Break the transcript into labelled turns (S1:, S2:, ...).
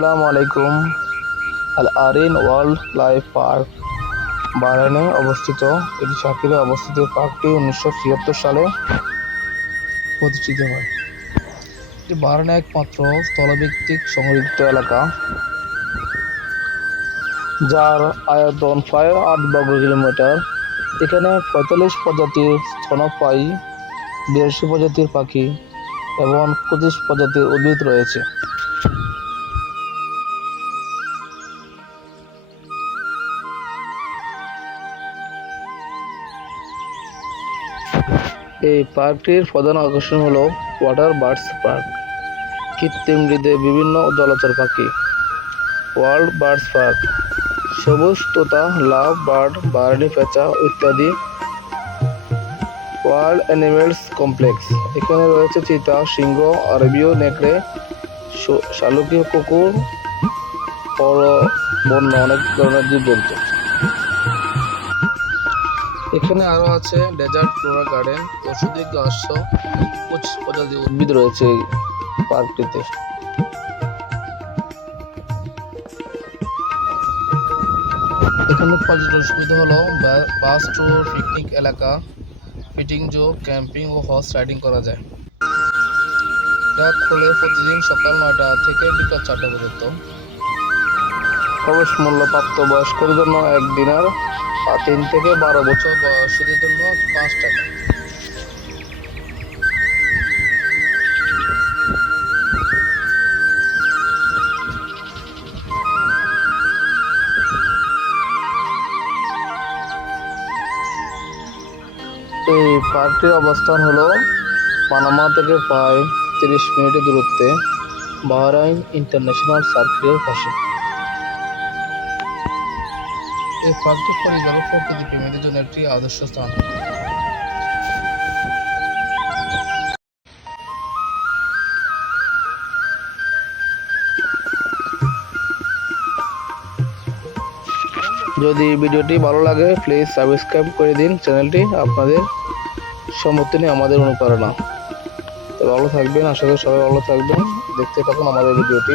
S1: আসসালামু আলাইকুম। Al Areen world life park বাহরাইনে অবস্থিত। এটি শাকিরে অবস্থিত পার্কটি উনিশশো ছিয়াত্তর সালে প্রতিষ্ঠিত হয়। এটি বাহরাইনে একমাত্র স্থলভিত্তিক সংরক্ষিত এলাকা, যার আয়তন প্রায় আট বর্গ কিলোমিটার। এখানে পঁয়তাল্লিশ প্রজাতির স্তন্যপায়ী বিরাশি প্রজাতির পাখি এবং পঁচিশ প্রজাতির উদ্ভিদ রয়েছে। এই পার্কটির প্রধান আকর্ষণ হলো ওয়াটার বার্ডস পার্ক। কৃত্রিম হৃদয়ে বিভিন্ন জলচর পাখি। World birds park. সবুজ তোতা, লাভ বার্ড বার্ডি পেঁচা ইত্যাদি। World animals complex. এখানে রয়েছে চিতা, সিংহ, আরবীয় নেকড়ে শালুকীয় কুকুর বন্য, অনেক ধরনের জীবজন্তু। এখানে আরও আছে ডেজার্ট, ফ্লোরা গার্ডেন ওষুধি গাছ পঁচিশ প্রজাতির উদ্ভিদ রয়েছে এই পার্কটিতে। এখানে পর্যটন সুবিধা হলো বাস ট্যুর পিকনিক এলাকা ফিটিং জো ক্যাম্পিং ও হর্স রাইডিং করা যায়। এটা খোলে প্রতিদিন সকাল নয়টা থেকে বিকাল চারটা পর্যন্ত। প্রবেশ মূল্য প্রাপ্ত বয়স্কদের জন্য এক দিনার তিন থেকে বারো বছর বয়সীদের জন্য পাঁচ টাকা। এই পার্কটির অবস্থান হলো পানামা থেকে প্রায় তিরিশ মিনিটের দূরত্বে বাহরাইন ইন্টারন্যাশনাল সার্কিটের পাশে। এই পার্কটি পরিবার ও প্রকৃতি প্রেমীদের জন্য একটি আদর্শ স্থান। যদি ভিডিওটি ভালো লাগে প্লিজ সাবস্ক্রাইব করে দিন। চ্যানেলটি আপনাদের সমর্থনে আমাদের অনুপ্রেরণা। ভালো থাকবেন, আশা করি সবাই ভালো থাকবেন। দেখতে থাকুন আমাদের ভিডিওটি।